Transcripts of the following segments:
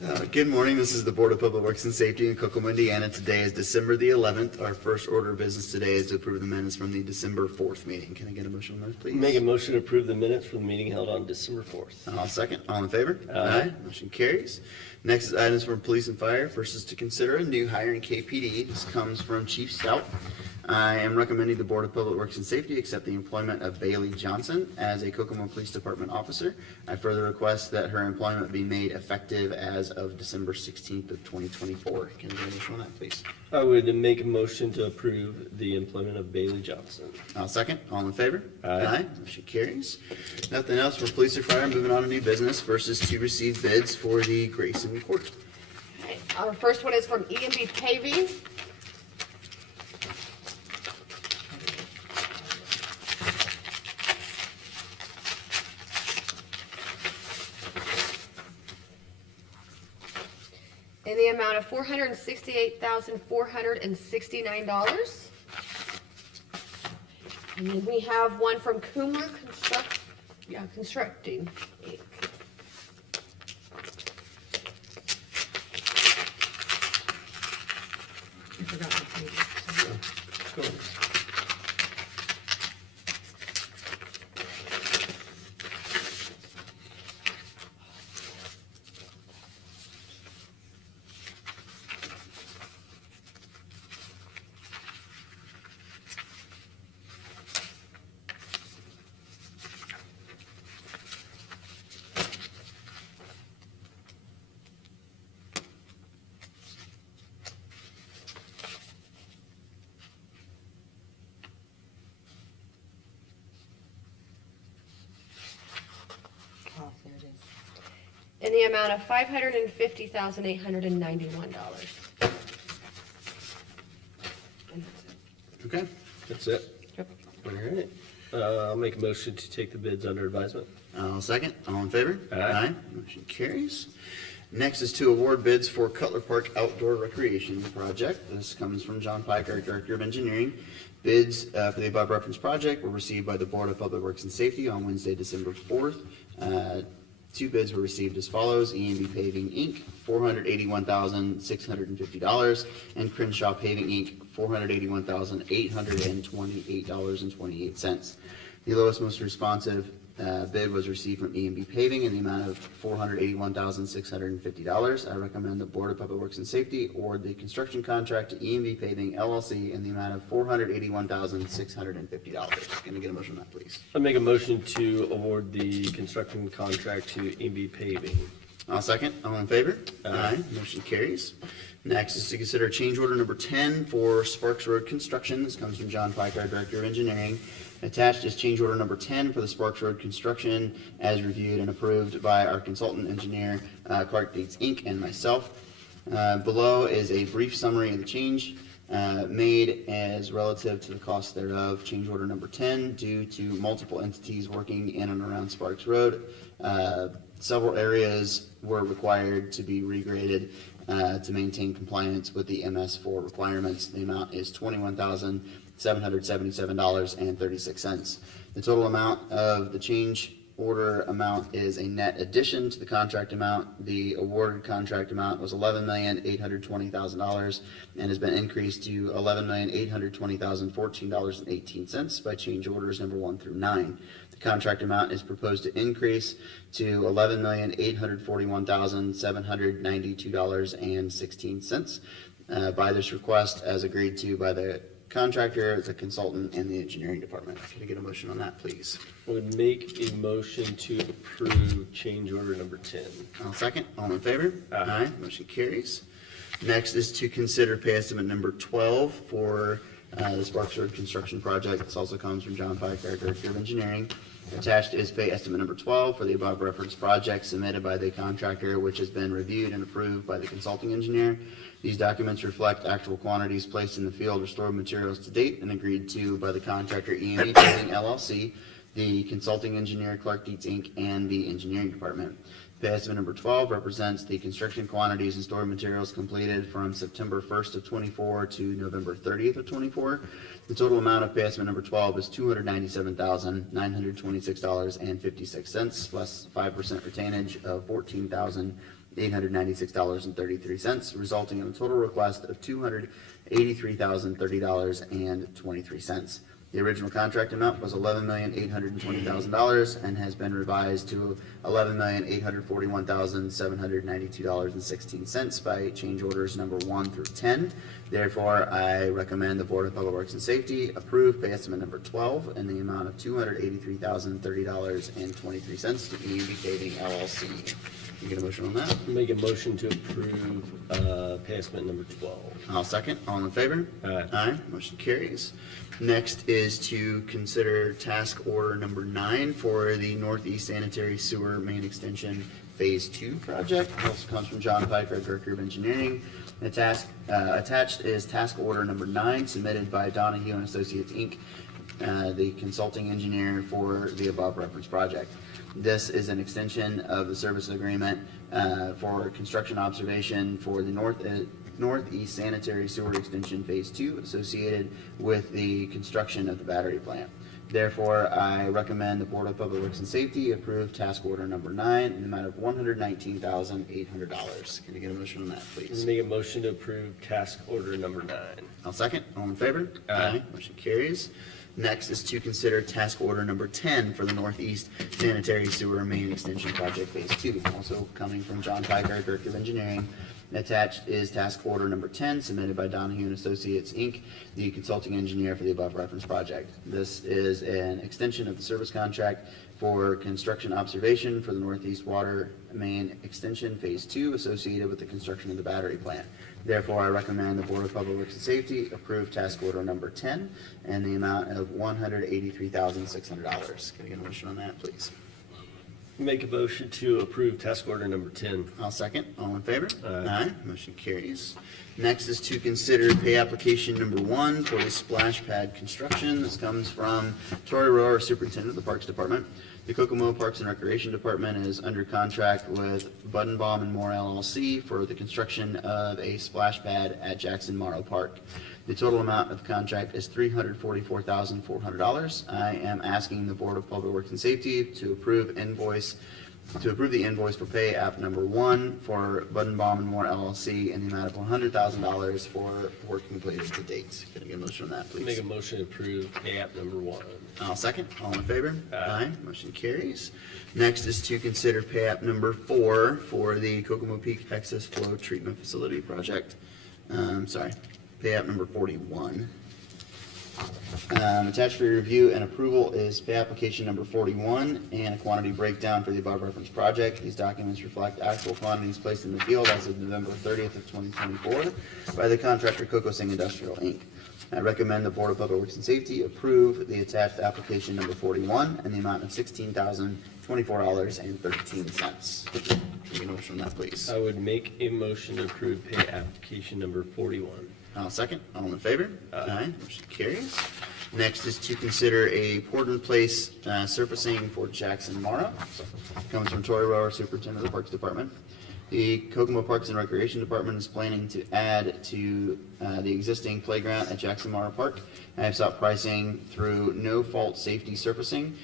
Good morning. This is the Board of Public Works and Safety in Kokomo, Indiana. Today is December the 11th. Our first order of business today is to approve the minutes from the December 4th meeting. Can I get a motion on those, please? Make a motion to approve the minutes for the meeting held on December 4th. I'll second. All in favor? Aye. Motion carries. Next is items from police and fire. First is to consider a new hire in KPD. This comes from Chief Stout. I am recommending the Board of Public Works and Safety accept the employment of Bailey Johnson as a Kokomo Police Department officer. I further request that her employment be made effective as of December 16th of 2024. Can I get a motion on that, please? I would make a motion to approve the employment of Bailey Johnson. I'll second. All in favor? Aye. Motion carries. Nothing else for police or fire. Moving on to new business. First is to receive bids for the Grayson Court. Okay, our first one is from E&B Paving. In the amount of $468,469. And then we have one from Coomer Constructing, Inc. I forgot the page. Oh, there it is. In the amount of $550,891. Okay. That's it. Yep. All right. I'll make a motion to take the bids under advisement. I'll second. All in favor? Aye. Motion carries. Next is to award bids for Cutler Park Outdoor Recreation Project. This comes from John Pike, our Director of Engineering. Bids for the above referenced project were received by the Board of Public Works and Safety on Wednesday, December 4th. Two bids were received as follows: E&B Paving, Inc., $481,650, and Crenshaw Paving, Inc., $481,828.28. The lowest, most responsive bid was received from E&B Paving in the amount of $481,650. I recommend the Board of Public Works and Safety award the construction contract to E&B Paving LLC in the amount of $481,650. Can I get a motion on that, please? I'll make a motion to award the construction contract to E&B Paving. I'll second. All in favor? Aye. Motion carries. Next is to consider change order number 10 for Sparks Road construction. This comes from John Pike, our Director of Engineering. Attached is change order number 10 for the Sparks Road construction as reviewed and approved by our consultant engineer, Clark Dietz Inc. and myself. Below is a brief summary of the change made as relative to the cost thereof. Change order number 10, due to multiple entities working in and around Sparks Road, several areas were required to be regraded to maintain compliance with the MS4 requirements. The amount is $21,777.36. The total amount of the change order amount is a net addition to the contract amount. The awarded contract amount was $11,820,000 and has been increased to $11,820,014.18 by change orders number 1 through 9. The contract amount is proposed to increase to $11,841,792.16 by this request, as agreed to by the contractor, the consultant, and the engineering department. Can I get a motion on that, please? I would make a motion to approve change order number 10. I'll second. All in favor? Aye. Motion carries. Next is to consider pay estimate number 12 for the Sparks Road construction project. This also comes from John Pike, our Director of Engineering. Attached is pay estimate number 12 for the above referenced project submitted by the contractor, which has been reviewed and approved by the consulting engineer. These documents reflect actual quantities placed in the field or stored materials to date and agreed to by the contractor E&B Paving LLC, the consulting engineer Clark Dietz Inc., and the engineering department. Pay estimate number 12 represents the construction quantities and stored materials completed from September 1st of 24 to November 30th of 24. The total amount of pay estimate number 12 is $297,926.56 plus 5% retainage of $14,000 $896.33, resulting in a total request of $283,030.23. The original contract amount was $11,820,000 and has been revised to $11,841,792.16 by change orders number 1 through 10. Therefore, I recommend the Board of Public Works and Safety approve pay estimate number 12 in the amount of $283,030.23 to EMB Paving LLC. Can you get a motion on that? Make a motion to approve pay estimate number 12. I'll second. All in favor? Aye. Aye. Motion carries. Next is to consider task order number 9 for the Northeast Sanitary Sewer Main Extension Phase 2 project. It also comes from John Piker, Director of Engineering. Attached is task order number 9 submitted by Donahue and Associates, Inc., the consulting engineer for the above referenced project. This is an extension of the service agreement for construction observation for the Northeast Sanitary Sewer Extension Phase 2 associated with the construction of the battery plant. Therefore, I recommend the Board of Public Works and Safety approve task order number 9 in the amount of $119,800. Can I get a motion on that, please? Make a motion to approve task order number 9. I'll second. All in favor? Aye. Motion carries. Next is to consider task order number 10 for the Northeast Sanitary Sewer Main Extension Project Phase 2, also coming from John Piker, Director of Engineering. Attached is task order number 10 submitted by Donahue and Associates, Inc., the consulting engineer for the above referenced project. This is an extension of the service contract for construction observation for the Northeast Water Main Extension Phase 2 associated with the construction of the battery plant. Therefore, I recommend the Board of Public Works and Safety approve task order number 10 and the amount of $183,600. Can I get a motion on that, please? Make a motion to approve task order number 10. I'll second. All in favor? Aye. Motion carries. Next is to consider pay application number 1 for the splash pad construction. This comes from Tori Rohr, Superintendent of the Parks Department. The Kokomo Parks and Recreation Department is under contract with Budenbaum and Moore LLC for the construction of a splash pad at Jackson Morrow Park. The total amount of the contract is $344,400. I am asking the Board of Public Works and Safety to approve the invoice for pay app number 1 for Budenbaum and Moore LLC in the amount of $100,000 for work completed to date. Can I get a motion on that, please? Make a motion to approve pay app number 1. I'll second. All in favor? Aye. Motion carries. Next is to consider pay app number 4 for the Kokomo Peak Excess Flow Treatment Facility project. Pay app number 41. Attached for your review and approval is pay application number 41 and a quantity breakdown for the above referenced project. These documents reflect actual quantities placed in the field as of November 30th of 2024 by the contractor Kokosing Industrial, Inc. I recommend the Board of Public Works and Safety approve the attached application number 41 in the amount of $16,024.13. Can you get a motion on that, please? I would make a motion to approve pay application number 41. I'll second. All in favor? Aye. Motion carries. Next is to consider a port-in-place surfacing for Jackson Morrow. Comes from Tori Rohr, Superintendent of the Parks Department. The Kokomo Parks and Recreation Department is planning to add to the existing playground at Jackson Morrow Park. I have sought pricing through No Fault Safety Surfacing,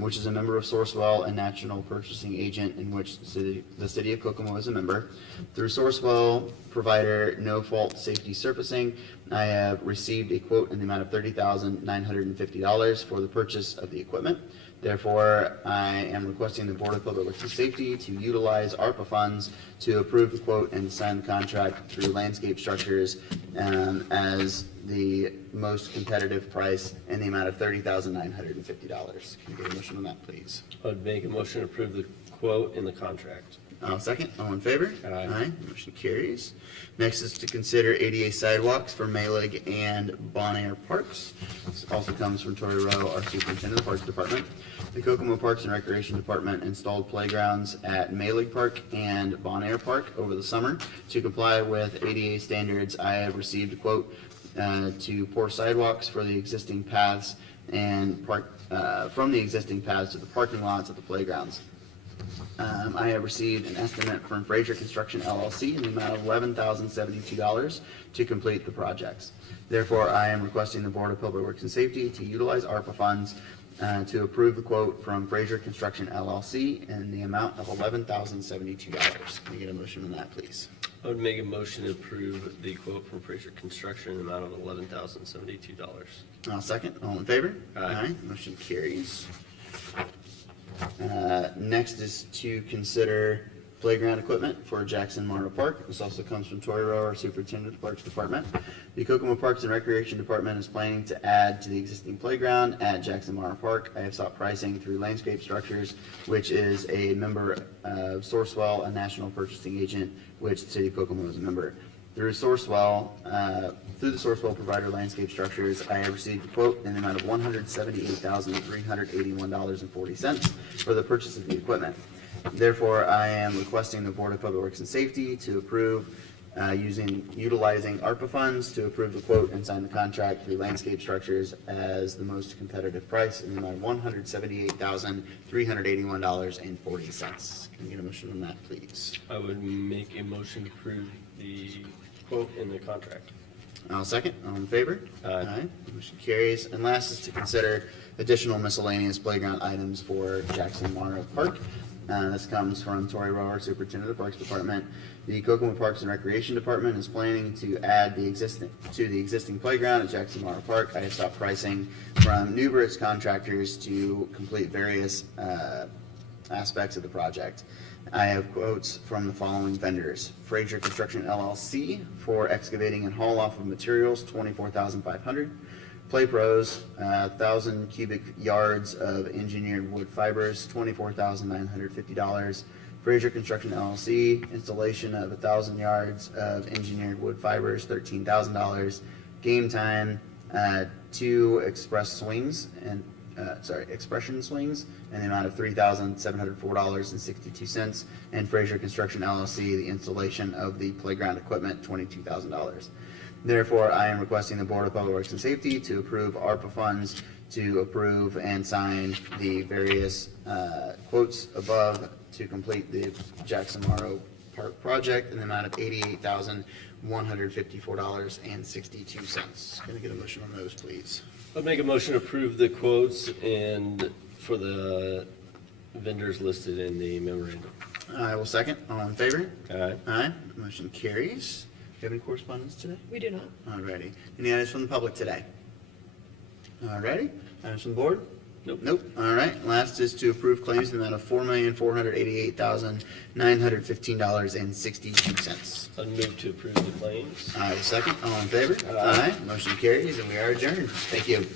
which is a member of Sourcewell and national purchasing agent in which the city of Kokomo is a member. Through Sourcewell provider No Fault Safety Surfacing, I have received a quote in the amount of $30,950 for the purchase of the equipment. Therefore, I am requesting the Board of Public Works and Safety to utilize ARPA funds to approve the quote and sign the contract through Landscape Structures as the most competitive price in the amount of $30,950. Can you get a motion on that, please? I would make a motion to approve the quote in the contract. I'll second. All in favor? Aye. Motion carries. Next is to consider ADA sidewalks for Malig and Bon Air Parks. This also comes from Tori Rowe, our Superintendent of the Parks Department. The Kokomo Parks and Recreation Department installed playgrounds at Malig Park and Bon Air Park over the summer. To comply with ADA standards, I have received a quote to pour sidewalks for the existing paths and from the existing paths to the parking lots at the playgrounds. I have received an estimate from Fraser Construction LLC in the amount of $11,072 to complete the projects. Therefore, I am requesting the Board of Public Works and Safety to utilize ARPA funds to approve the quote from Fraser Construction LLC in the amount of $11,072. Can I get a motion on that, please? I would make a motion to approve the quote from Fraser Construction in the amount of $11,072. I'll second. All in favor? Aye. Motion carries. Next is to consider playground equipment for Jackson Morrow Park. This also comes from Tori Rowe, our Superintendent of the Parks Department. The Kokomo Parks and Recreation Department is planning to add to the existing playground at Jackson Morrow Park. I have sought pricing through Landscape Structures, which is a member of Sourcewell, a national purchasing agent, which the City of Kokomo is a member. Through Sourcewell, through the Sourcewell provider Landscape Structures, I have received a quote in the amount of $178,381.40 for the purchase of the equipment. Therefore, I am requesting the Board of Public Works and Safety to approve utilizing ARPA funds to approve the quote and sign the contract through Landscape Structures as the most competitive price in the amount of $178,381.40. Can I get a motion on that, please? I would make a motion to approve the quote in the contract. I'll second. All in favor? Aye. Motion carries. And last is to consider additional miscellaneous playground items for Jackson Morrow Park. This comes from Tori Rowe, our Superintendent of the Parks Department. The Kokomo Parks and Recreation Department is planning to add the existing playground at Jackson Morrow Park. I have sought pricing from numerous contractors to complete various aspects of the project. I have quotes from the following vendors: Fraser Construction LLC for excavating and haul off of materials, $24,500. Play Pros, 1,000 cubic yards of engineered wood fibers, $24,950. Fraser Construction LLC, installation of 1,000 yards of engineered wood fibers, $13,000. Game Time, 2 expression swings, in the amount of $3,704.62. And Fraser Construction LLC, the installation of the playground equipment, $22,000. Therefore, I am requesting the Board of Public Works and Safety to approve ARPA funds to approve and sign the various quotes above to complete the Jackson Morrow Park project in the amount of $88,154.62. Can I get a motion on those, please? I'd make a motion to approve the quotes and for the vendors listed in the memorandum. I will second. All in favor? Aye. Aye. Motion carries. Do you have any correspondence today? We do not. Alrighty. Any items from the public today? Alrighty. Items from the board? Nope. Nope. Alright. Last is to approve claims in the amount of $4,488,915.62. I'd move to approve the claims. I will second. All in favor? Aye. Motion carries and we are adjourned. Thank you.